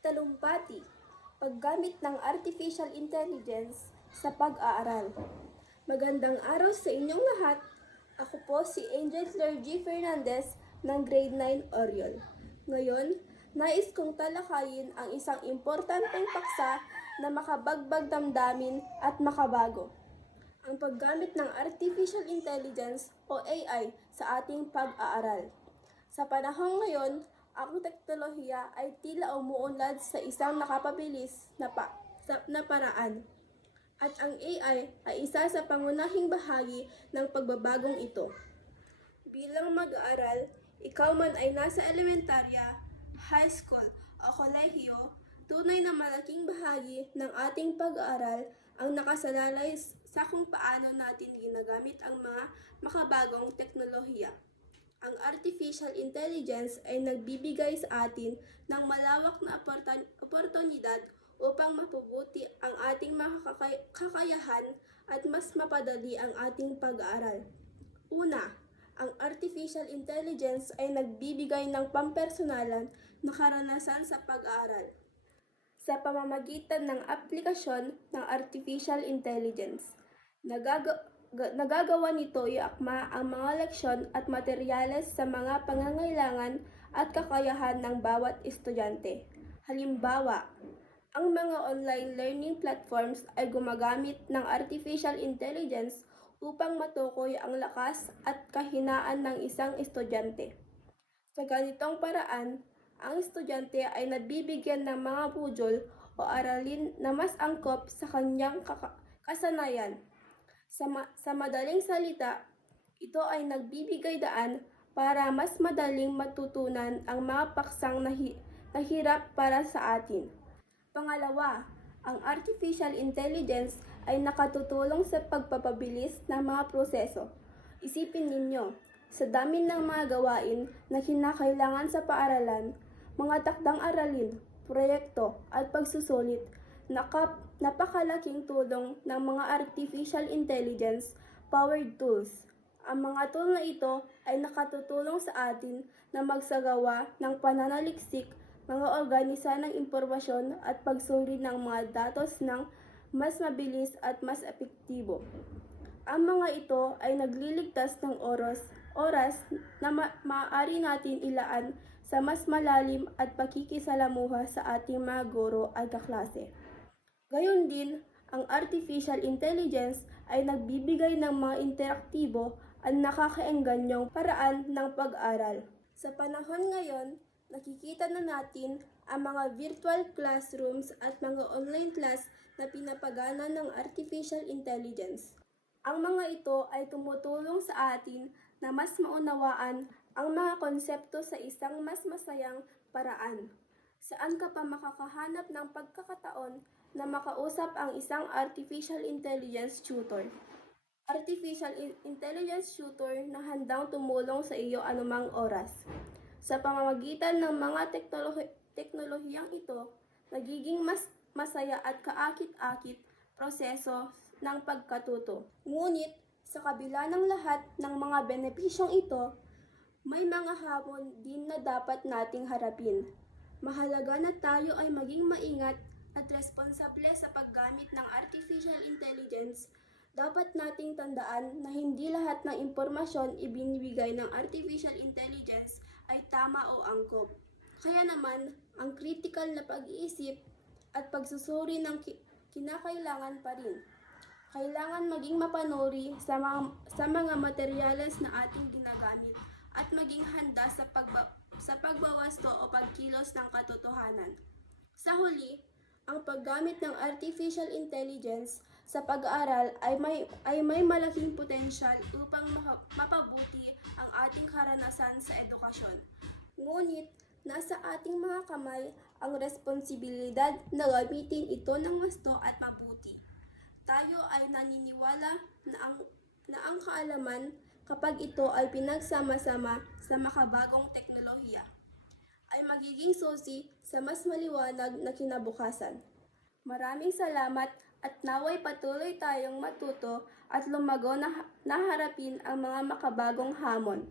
Talumpati, paggamit ng Artificial Intelligence sa pag-aaral. Magandang araw sa inyong lahat. Ako po si Angel Claire G. Fernandez ng Grade 9 Oriol. Ngayon, nais kong talakayin ang isang importanteng paksa na makabagbag damdamin at makabago. Ang paggamit ng Artificial Intelligence o AI sa ating pag-aaral. Sa panahon ngayon, ang teknolohiya ay tila umuunlad sa isang nakapabilis na paraan. At ang AI ay isa sa pangunahing bahagi ng pagbabagong ito. Bilang mag-aaral, ikaw man ay nasa elementarya, high school o kolehiyo, tunay na malaking bahagi ng ating pag-aaral ang nakasalalay sa kung paano natin ginagamit ang mga makabagong teknolohiya. Ang artificial intelligence ay nagbibigay sa atin ng malawak na oportunidad upang mapabuti ang ating mga kakayahan at mas mapadali ang ating pag-aaral. Una, ang artificial intelligence ay nagbibigay ng pampersonalan na karanasan sa pag-aaral sa pamamagitan ng aplikasyon ng artificial intelligence. Nagagawa nito iakma ang mga leksyon at materyales sa mga pangangailangan at kakayahan ng bawat estudyante. Halimbawa, ang mga online learning platforms ay gumagamit ng artificial intelligence upang matukoy ang lakas at kahinaan ng isang estudyante. Sa ganitong paraan, ang estudyante ay nabibigyan ng mga budol o aralin na mas angkop sa kanyang kasanayan. Sa madaling salita, ito ay nagbibigay daan para mas madaling matutunan ang mga paksang nahirap para sa atin. Pangalawa, ang artificial intelligence ay nakatutulong sa pagpapabilis ng mga proseso. Isipin ninyo, sa dami ng mga gawain na kinakailangan sa paaralan, mga takdang aralin, proyekto at pagsusulit, napakalaking tulong ng mga artificial intelligence powered tools. Ang mga tool na ito ay nakatutulong sa atin na magsagawa ng pananaliksik, mga organisa ng impormasyon at pagsuri ng mga datos ng mas mabilis at mas epektibo. Ang mga ito ay nagliligtas ng oras na maaari natin ilaan sa mas malalim at pakikisalamuha sa ating mga guro at kaklase. Gayon din, ang artificial intelligence ay nagbibigay ng mga interaktibo at nakakaengganyong paraan ng pag-aral. Sa panahon ngayon, nakikita na natin ang mga virtual classrooms at mga online class na pinapagana ng artificial intelligence. Ang mga ito ay tumutulong sa atin na mas maunawaan ang mga konsepto sa isang mas masayang paraan. Saan ka pa makakahanap ng pagkakataon na makausap ang isang artificial intelligence tutor? Artificial intelligence tutor na handang tumulong sa iyo anumang oras. Sa pamamagitan ng mga teknolohiyang ito, nagiging mas masaya at kaakit-akit proseso ng pagkatuto. Ngunit, sa kabila ng lahat ng mga benepisyong ito, may mga hamon din na dapat nating harapin. Mahalaga na tayo ay maging maingat at responsable sa paggamit ng artificial intelligence. Dapat nating tandaan na hindi lahat ng impormasyon ibinibigay ng artificial intelligence ay tama o angkop. Kaya naman, ang critical na pag-iisip at pagsusuri ng kinakailangan pa rin. Kailangan maging mapanuri sa mga materyales na ating ginagamit at maging handa sa pagbawasto o pagkilos ng katotohanan. Sa huli, ang paggamit ng artificial intelligence sa pag-aaral ay may malaking potensyal upang mapabuti ang ating karanasan sa edukasyon. Ngunit, nasa ating mga kamay ang responsibilidad na gamitin ito ng wasto at mabuti. Tayo ay naniniwala na ang kaalaman, kapag ito ay pinagsama-sama sa makabagong teknolohiya, ay magiging susi sa mas maliwanag na kinabukasan. Maraming salamat at naway patuloy tayong matuto at lumago na harapin ang mga makabagong hamon.